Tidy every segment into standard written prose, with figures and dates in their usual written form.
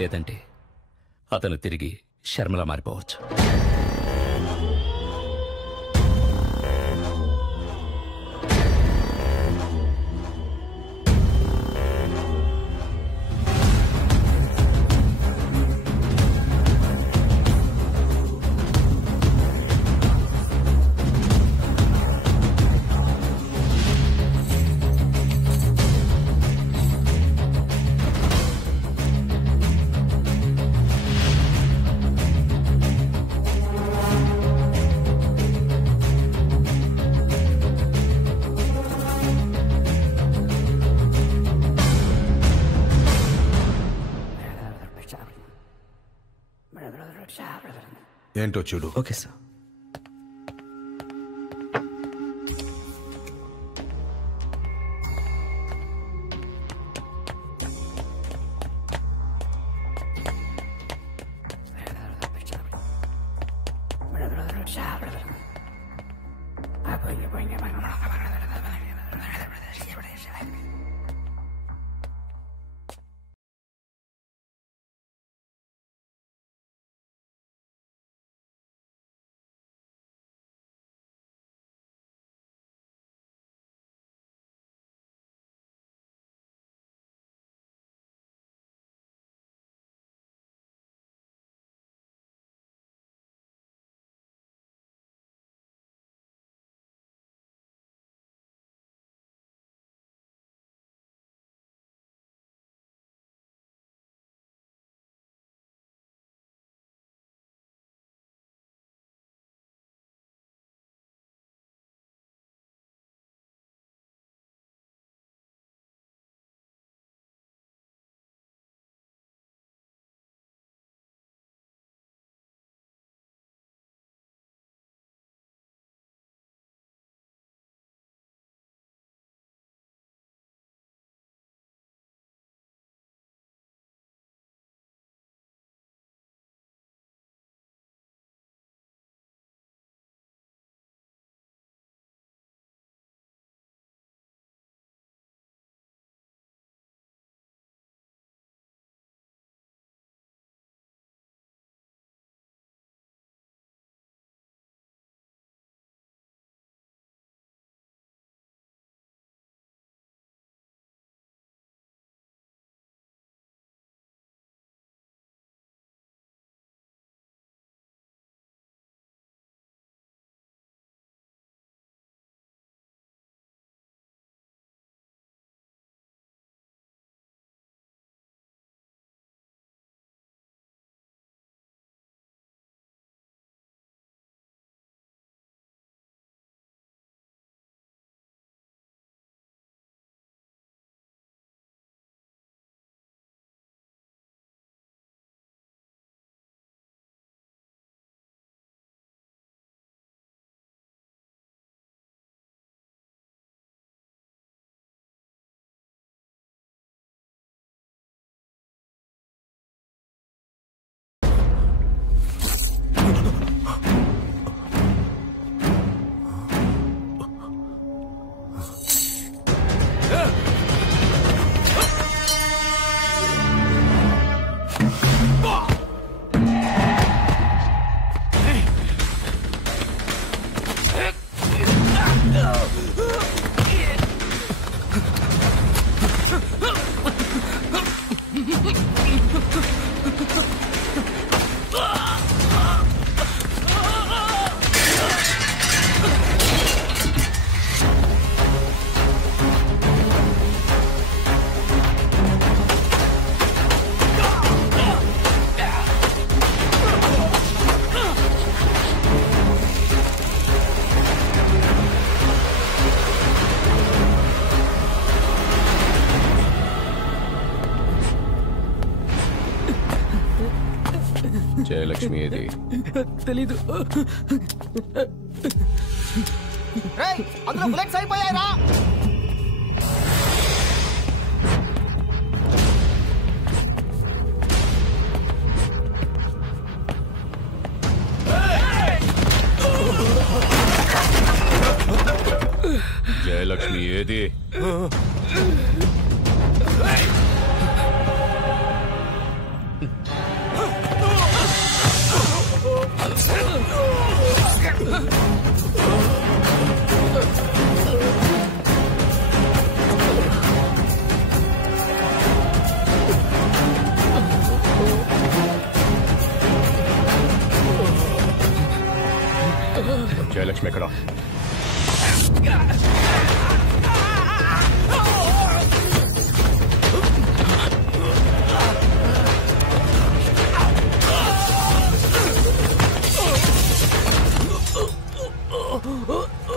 లేదంటే అతను తిరిగి శర్మలా మారిపోవచ్చు. ఏంటో చూడు. Okay sir. జయలక్ష్మి ఏది? తెలీదు. అందులో బుల్లెట్స్ అయిపోయారా? జయలక్ష్మి ఏది? జయలక్ష్మి ఎక్కడ?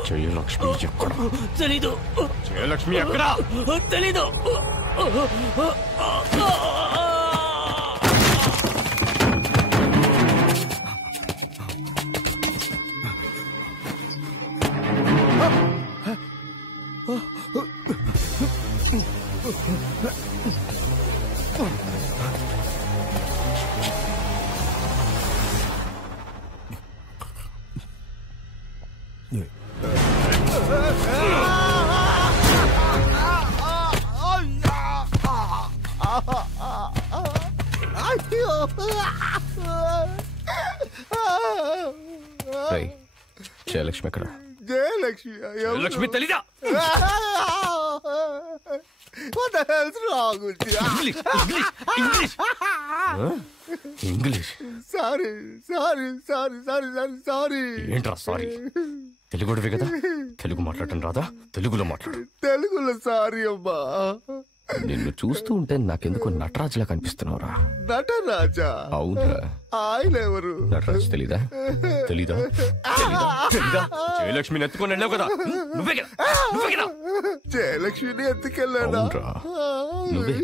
జయలక్ష్మి ఎక్కడ? తెలీదు. జయలక్ష్మి ఎక్కడ? తెలీదు. జయలక్ష్మి ఎక్కడ? జయలక్ష్మి జయలక్ష్మి తెలీదా? English sorry sorry sorry sorry sorry sorry. ఏంట్రా సారీ? తెలుగుడివి కదా, తెలుగు మాట్లాడటం రాదా? తెలుగులో మాట్లాడు. తెలుగులో సారీ అమ్మా. నిన్ను చూస్తూ ఉంటే నాకెందుకు నటరాజులా కనిపిస్తున్నావురా. నటరాజా? అవునరా. ఆయన ఎవరు? నటరాజు తెలీదా? తెలీదా? తెలీదా? జయలక్ష్మిని ఎత్తుకొని వెళ్ళావు కదా, నువ్వే కదా, నువ్వే కదా. జయలక్ష్మిని ఎత్తుకెళ్ళాడా? నువ్వే.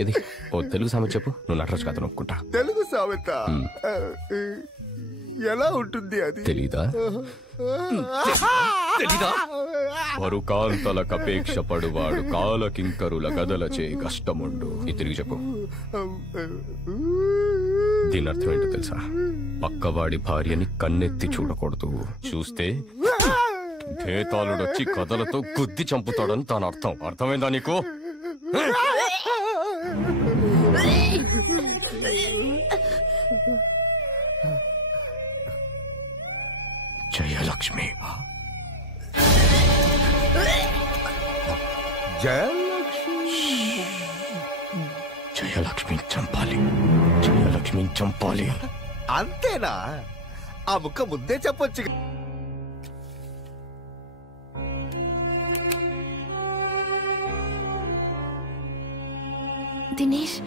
ఏది ఓ తెలుగు సామెత చెప్పు, నువ్వు నటరాజు కథ నొక్కుంటా. తెలుగు సామెత ఎలా ఉంటుంది అది? తెలీదా? తెలీదా? పరుకాంతలకపేక్ష పడువాడు కాలకింకరుల గదలచే కష్టముండు. ఇది తిరిగి చెప్పు. దీని అర్థం ఏంటో తెలుసా? పక్కవాడి భార్యని కన్నెత్తి చూడకూడదు, చూస్తే భేతాళుడొచ్చి కథలతో గుద్ది చంపుతాడని దాని అర్థం. అర్థమైందా నీకు? జయలక్ష్మి. జయలక్ష్మి చంపాలి, జయలక్ష్మి చంపాలి. అంతేనా? ఆ ముక్క ముందే చెప్పొచ్చు. దినేష్,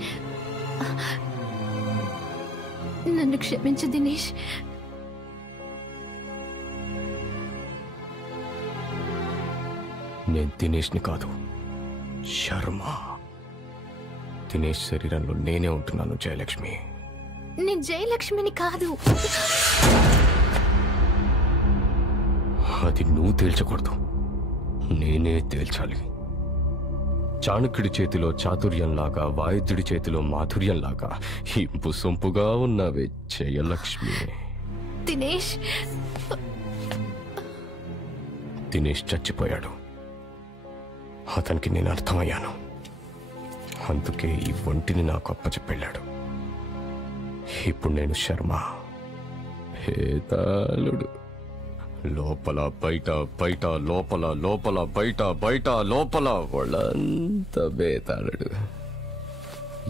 నన్ను క్షమించు దినేష్. నేను దినేష్ని కాదు, శర్మ. దినేష్ శరీరంలో నేనే ఉంటున్నాను జయలక్ష్మి. నేను జయలక్ష్మిని కాదు. అది నువ్వు తేల్చకూడదు, నేనే తేల్చాలి. చాణక్యుడి చేతిలో చాతుర్యంలాగా, వాయుద్యుడి చేతిలో మాధుర్యంలాగా ఇంపు సొంపుగా ఉన్నవే జయలక్ష్మి. దినేష్, దినేష్ చచ్చిపోయాడు, అతనికి నేను అర్థమయ్యాను. అందుకే ఈ ఒంటిని నాకు అప్పచెప్పెళ్ళాడు. ఇప్పుడు నేను శర్మ, భేతాళుడు. లోపల బయట, బయట లోపల, లోపల బయట, బయట లోపల, వాళ్ళంతా భేతాళుడు.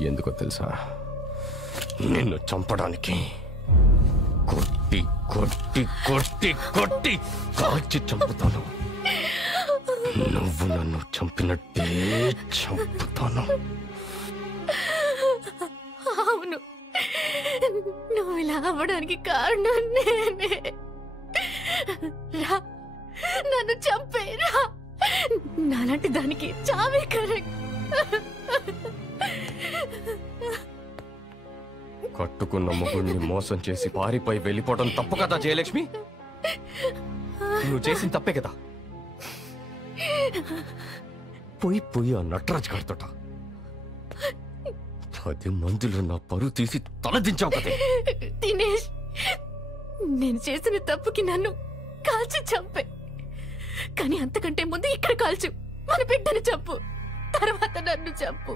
ఎందుకో తెలుసా? నిన్ను చంపడానికి. కొట్టి కొట్టి కొట్టి కొట్టి కాల్చి చంపుతాను. నువ్వు నన్ను చంపినట్టే చంపుతాను. అవును, నువ్వు ఇలా అవ్వడానికి కారణం నేనే. రా, నన్ను చంపేరా. నాలాంటి దానికి చావే కరెక్ట్. కట్టుకున్న మొగుడిని మోసం చేసి పారిపోయి వెళ్ళిపోవడం తప్పు కదా జయలక్ష్మి? నువ్వు చేసిన తప్పే కదా. పోయి పోయి ఆ నటరాజ్ గారితోట 10 మందిలో నా పరువు తీసి తలదించావు కదే. దినేష్, నేను చేసిన తప్పుకి నన్ను కాల్చి చంపే, కానీ అంతకంటే ముందు ఇక్కడ కాల్చు. మన బిడ్డను చంపు, తర్వాత నన్ను చంపు.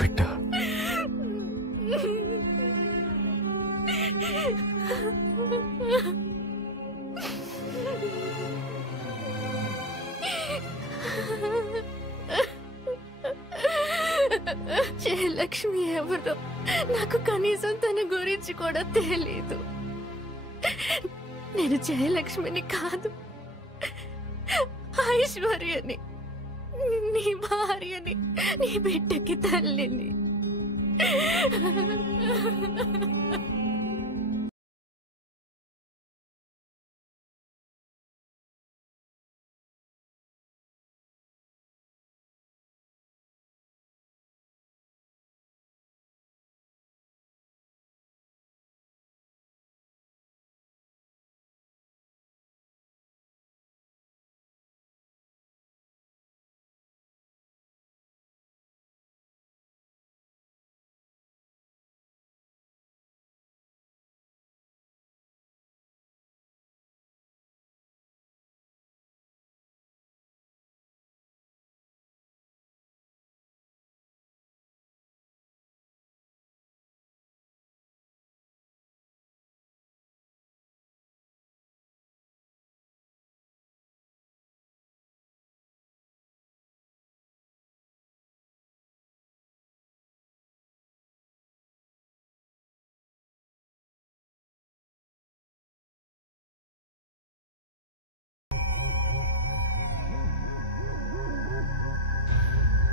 బిడ్డ, జయలక్ష్మి ఎవరో నాకు కనీసం తన గురించి కూడా తెలీదు. నేను జయలక్ష్మిని కాదు, ఐశ్వర్యని, నీ భార్యని, నీ బిడ్డకి తల్లిని.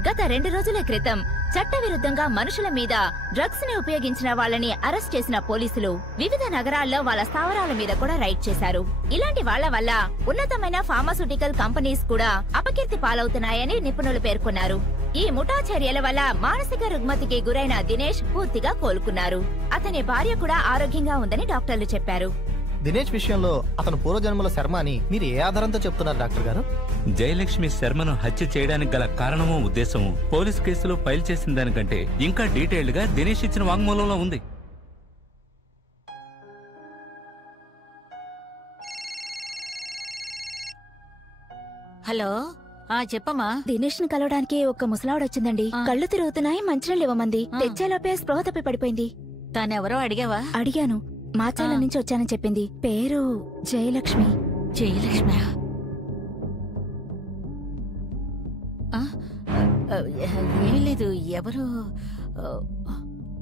గత 2 రోజుల క్రితం చట్టవిరుద్ధంగా మనుషుల మీద డ్రగ్స్ ని ఉపయోగించిన వాళ్ళని అరెస్ట్ చేసిన పోలీసులు వివిధ నగరాల్లో వాళ్ళ స్థావరాల మీద కూడా రైడ్ చేశారు. ఇలాంటి వాళ్ల వల్ల ఉన్నతమైన ఫార్మాస్యూటికల్ కంపెనీస్ కూడా అపకీర్తి పాలవుతున్నాయని నిపుణులు పేర్కొన్నారు. ఈ ముఠా చర్యల వల్ల మానసిక రుగ్మతికి గురైన దినేష్ పూర్తిగా కోలుకున్నారు. అతని భార్య కూడా ఆరోగ్యంగా ఉందని డాక్టర్లు చెప్పారు. దినేష్ విషయంలో అతను పూర్వజన్మల శర్మ అని మీరు ఏ ఆధారంతో చెప్తున్నారు డాక్టర్ గారు? జయలక్ష్మి శర్మను హత్య చేయడానికి గల కారణమో ఉద్దేశము పోలీస్ కేసులో ఫైల్ చేసిన దానికంటే ఇంకా డీటెయిల్డ్ గా దినేష్ ఇచ్చిన వాంగ్మూలంలో ఉంది. హలో, చెప్పమ్మా. దినేష్ ని కలవడానికి ఒక ముసలావిడొచ్చిందండి. కళ్ళు తిరుగుతున్నాయి, మంచినీళ్ళు ఇవ్వమంది. తెచ్చేలోపే స్పృహ తప్పి పడిపోయింది. తానెవరో అడిగావా? అడిగాను. మాచాల నుంచి వచ్చానని చెప్పింది. పేరు జయలక్ష్మి. జయలక్ష్మి ఏమీ లేదు. ఎవరు